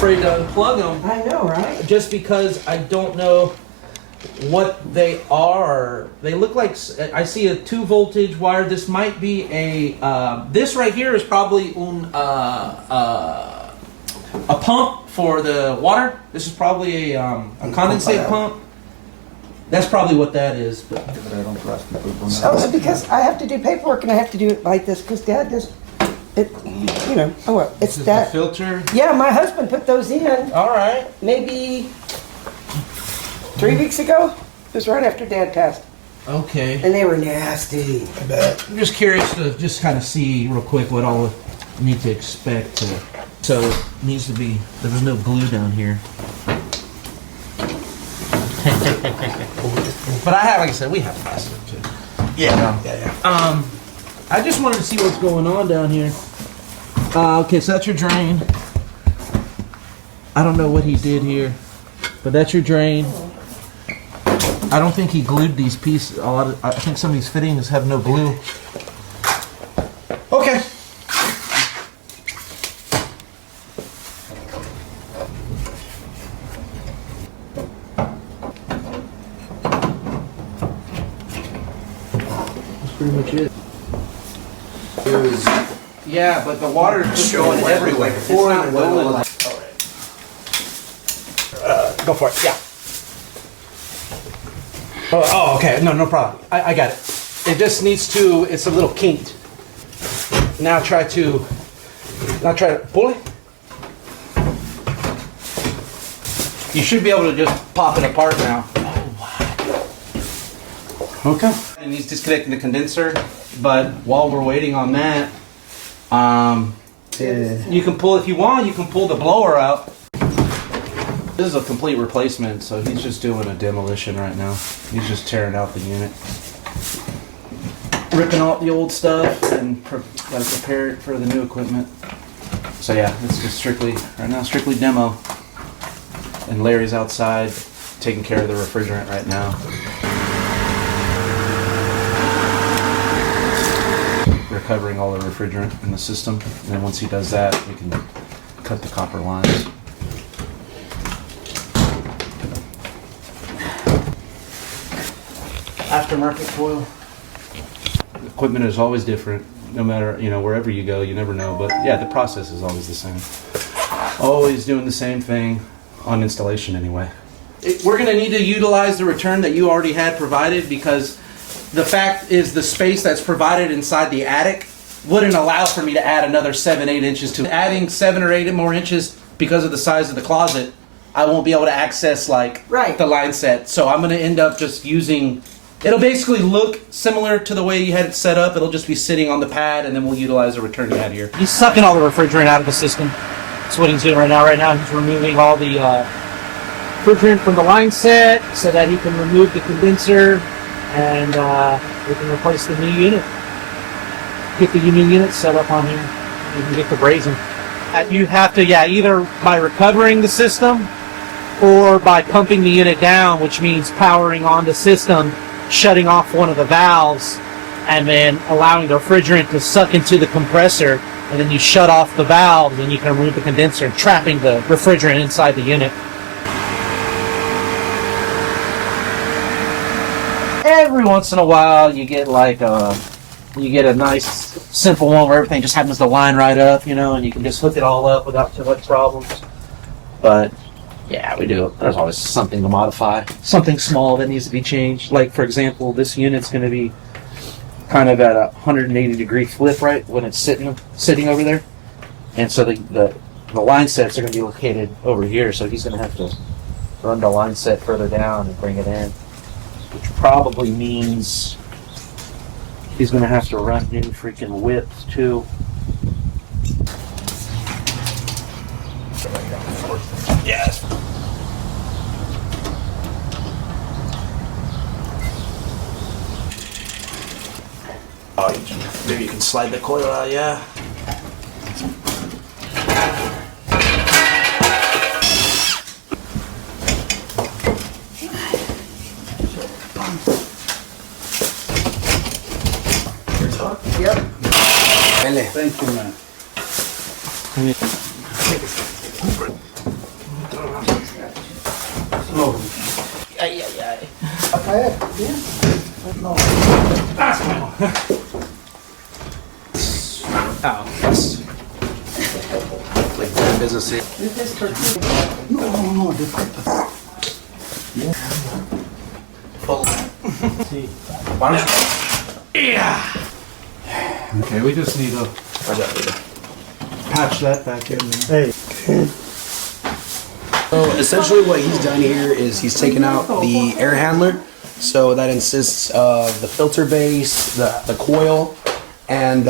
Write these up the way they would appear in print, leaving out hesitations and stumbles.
afraid to unplug them. I know, right? Just because I don't know what they are. They look like, I see a 2 voltage wire. This might be a, this right here is probably a pump for the water. This is probably a condensate pump. That's probably what that is. But I don't trust people. So, because I have to do paperwork and I have to do it like this because Dad does it, you know. Oh, well, it's this is that the filter. Yeah, my husband put those in. All right. Maybe 3 weeks ago. It was right after Dad passed. Okay. And they were nasty. I bet. I'm just curious to just kind of see real quick what I'll need to expect. So it needs to be, there was no glue down here. But I have, like I said, we have plastic too. Yeah. I just wanted to see what's going on down here. Okay, so that's your drain. I don't know what he did here, but that's your drain. I don't think he glued these pieces. I think some of these fittings have no glue. Okay. That's pretty much it. Yeah, but the water's just going everywhere. It's not going like. Go for it. Yeah. Oh, okay. No problem. I got it. It just needs to. It's a little kinked. Now try to pull it. You should be able to just pop it apart now. Okay. And he's disconnecting the condenser, but while we're waiting on that, you can pull, if you want, you can pull the blower out. This is a complete replacement, so he's just doing a demolition right now. He's just tearing out the unit. Ripping out the old stuff and gotta prepare it for the new equipment. So yeah, it's just strictly, right now, strictly demo. And Larry's outside taking care of the refrigerant right now. Recovering all the refrigerant in the system. And then once he does that, we can cut the copper lines. Aftermarket coil. Equipment is always different, no matter, wherever you go, you never know. But yeah, the process is always the same. Always doing the same thing on installation anyway. We're going to need to utilize the return that you already had provided, because the fact is the space that's provided inside the attic wouldn't allow for me to add another 7-8 inches to it. Adding 7 or 8 more inches because of the size of the closet, I won't be able to access the line set. So I'm going to end up just using, it'll basically look similar to the way you had it set up. It'll just be sitting on the pad, and then we'll utilize the return you had here. He's sucking all the refrigerant out of the system. That's what he's doing right now. Right now he's removing all the refrigerant from the line set so that he can remove the condenser, and we can replace the new unit. Get the new unit set up on here. You can get the brazing. You have to, either by recovering the system or by pumping the unit down, which means powering on the system, shutting off one of the valves, and then allowing the refrigerant to suck into the compressor, and then you shut off the valve, and you can remove the condenser, trapping the refrigerant inside the unit. Every once in a while, you get a nice simple one where everything just happens to line right up, and you can just hook it all up without too much problems. But yeah, we do. There's always something to modify, something small that needs to be changed. Like, for example, this unit's going to be kind of at a 180-degree flip right when it's sitting over there, and so the line sets are going to be located over here. So he's going to have to run the line set further down and bring it in, which probably means he's going to have to run new freaking widths too. Yes. Maybe you can slide the coil out, yeah. Yep. Thank you, man. That's final. Oh, that's like doing business here. No, full. Why don't you? Yeah. Okay, we just need to patch that back in. Hey. So essentially what he's done here is he's taken out the air handler. So that consists of the filter base, the coil, and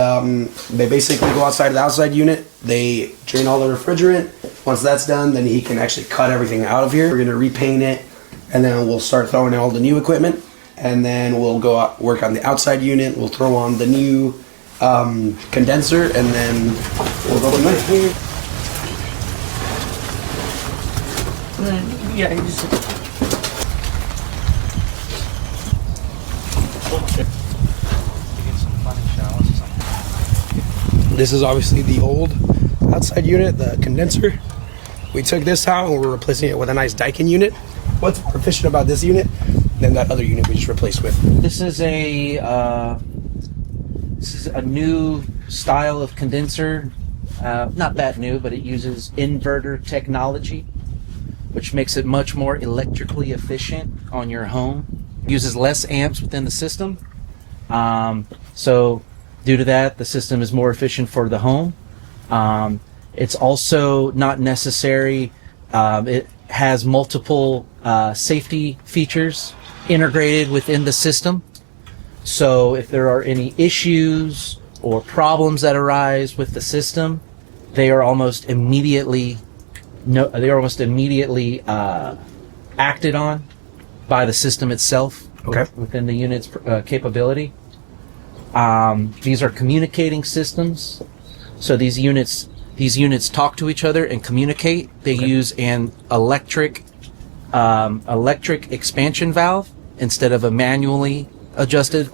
they basically go outside of the outside unit. They drain all the refrigerant. Once that's done, then he can actually cut everything out of here. We're gonna repaint it, and then we'll start throwing in all the new equipment. And then we'll go out, work on the outside unit. We'll throw on the new condenser, and then we'll go from there. Yeah, you just. This is obviously the old outside unit, the condenser. We took this out and we're replacing it with a nice Daikin unit. What's more efficient about this unit than that other unit we just replaced with? This is a new style of condenser. Not that new, but it uses inverter technology, which makes it much more electrically efficient on your home. Uses less amps within the system. So due to that, the system is more efficient for the home. It's also not necessary. It has multiple safety features integrated within the system. So if there are any issues or problems that arise with the system, they are almost immediately acted on by the system itself. Okay. Within the unit's capability. These are communicating systems. So these units talk to each other and communicate. They use an electric expansion valve instead of a manually adjusted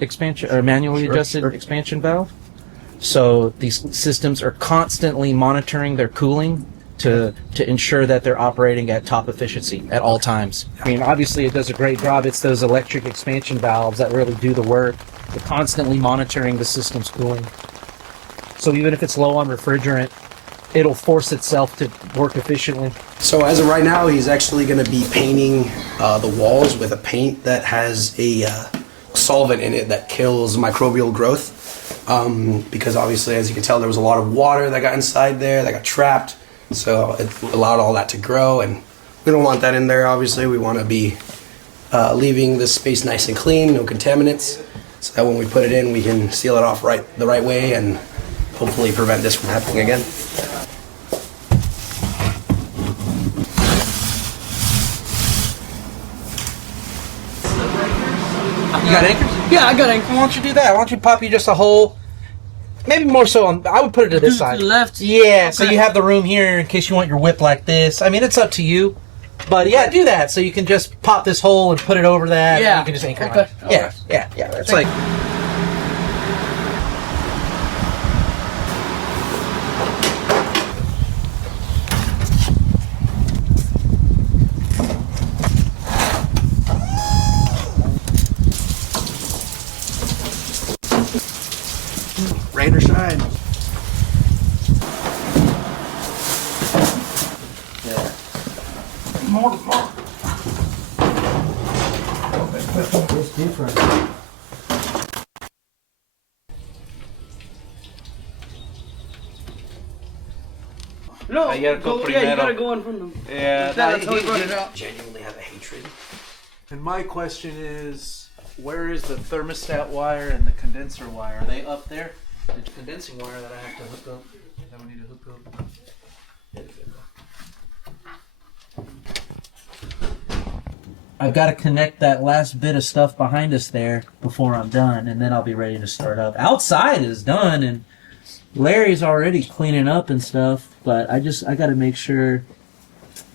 expansion valve. So these systems are constantly monitoring their cooling to ensure that they're operating at top efficiency at all times. I mean, obviously it does a great job. It's those electric expansion valves that really do the work. They're constantly monitoring the system's cooling. So even if it's low on refrigerant, it'll force itself to work efficiently. So as of right now, he's actually going to be painting the walls with a paint that has a solvent in it that kills microbial growth. Because obviously, as you can tell, there was a lot of water that got inside there, that got trapped. So it allowed all that to grow, and we don't want that in there, obviously. We want to be leaving this space nice and clean, no contaminants, so that when we put it in, we can seal it off the right way and hopefully prevent this from happening again. You got anchors? Yeah, I got anchors. Why don't you do that? Why don't you pop you just a hole? Maybe more so on. I would put it to this side. To the left. Yeah, okay. So Okay. you have the room here in case you want your whip like this. I mean, it's up to you. But yeah, do that. So you can just pop this hole and put it over that. Yeah. And you can just anchor Okay. on it. Yeah. It's like. Rain or shine. Yeah. More. It's different. No, You gotta go yeah, primero. you gotta go in from them. Yeah, That's how we put it out. Genuinely have a hatred. And my question is, where is the thermostat wire and the condenser wire? Are they up there? The condensing wire that I have to hook up. That we need to hook up. I've got to connect that last bit of stuff behind us there before I'm done, and then I'll be ready to start up. Outside is done, and Larry's already cleaning up and stuff, but I got to make sure.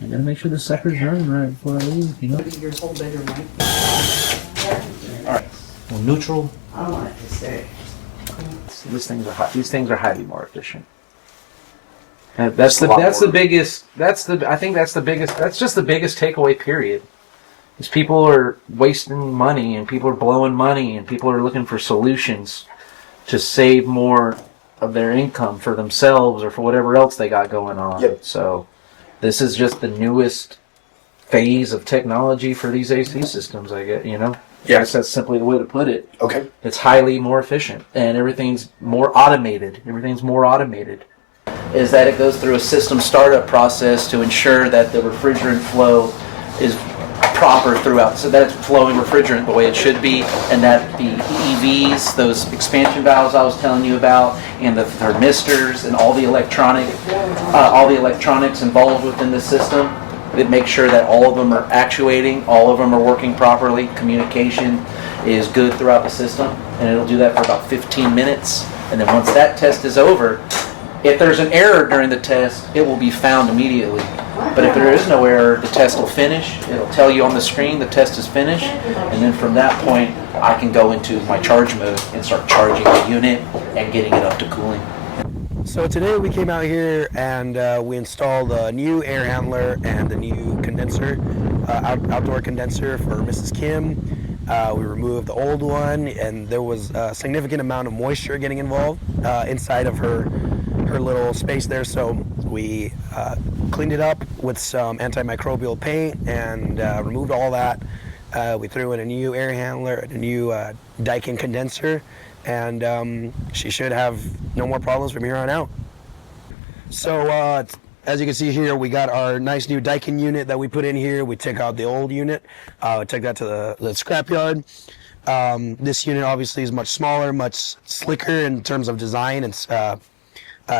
I got to make sure the sucker's running right before I leave. You know. Your whole bedroom, right? All right. Well, neutral. I want it to stay. These things are highly more efficient. That's just the biggest takeaway period. is people are wasting money, and people are blowing money, and people are looking for solutions to save more of their income for themselves or for whatever else they got going on. Yep. So this is just the newest phase of technology for these AC systems, I guess, you know? Yeah. I guess that's simply the way to put it. Okay. It's highly more efficient, and everything's more automated. Is that it goes through a system startup process to ensure that the refrigerant flow is proper throughout, so that it's flowing refrigerant the way it should be, and that the EVs, those expansion valves I was telling you about, and the thermistors, and all the electronics involved within the system, it makes sure that all of them are actuating, all of them are working properly, communication is good throughout the system, and it'll do that for about 15 minutes. And then once that test is over, if there's an error during the test, it will be found immediately. But if there is no error, the test will finish. It'll tell you on the screen the test is finished, and then from that point, I can go into my charge mode and start charging the unit and getting it up to cooling. So today we came out here and we installed a new air handler and a new condenser, outdoor condenser for Mrs. Kim. We removed the old one, and there was a significant amount of moisture getting involved inside of her little space there. So we cleaned it up with some antimicrobial paint and removed all that. We threw in a new air handler and a new Daikin condenser, and she should have no more problems from here on out. So as you can see here, we got our nice new Daikin unit that we put in here. We took out the old unit, took that to the scrapyard. This unit obviously is much smaller, much slicker in terms of design and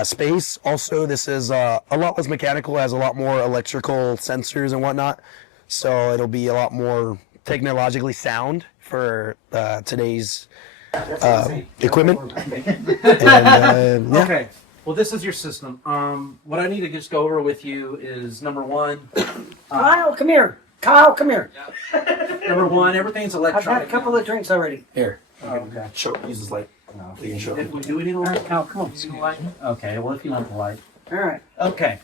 space. Also, this is a lot less mechanical, has a lot more electrical sensors and whatnot, so it'll be a lot more technologically sound for today's equipment. And, yeah. Okay. Well, this is your system. What I need to just go over with you is number one. Kyle, come here. Kyle, come here. Number one, everything's I've electronic. had a couple of drinks already. Here, Okay. show, use this light. You can show. If we do any light, Kyle, come on. light. Okay. Well, if you want the light. All right. Okay.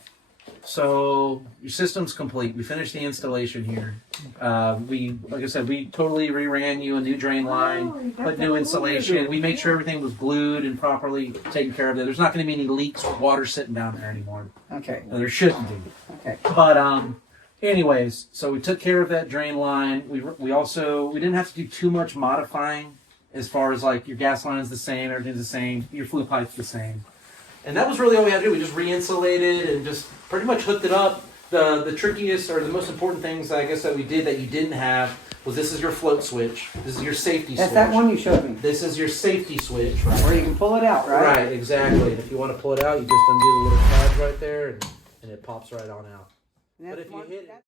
So your system's complete. We finished the installation here. Like I said, we totally reran you a new drain line, put new insulation. We made sure everything was glued and properly taken care of. There's not going to be any leaks or water sitting down there anymore. Okay. No, there shouldn't be. Okay. But anyways, so we took care of that drain line. We didn't have to do too much modifying as far as like your gas line is the same, everything's the same, your flue pipe's the same. And that was really all we had to do. We just re-insulated and just pretty much hooked it up. The trickiest or the most important things I guess that we did that you didn't have was this is your float switch. This is your safety switch. That's that one you showed me. This is your safety switch, right? Where you can pull it out, right? Right, exactly. And if you want to pull it out, you just undo the little tabs right there and it pops right on out. And But that's if you one- hit it...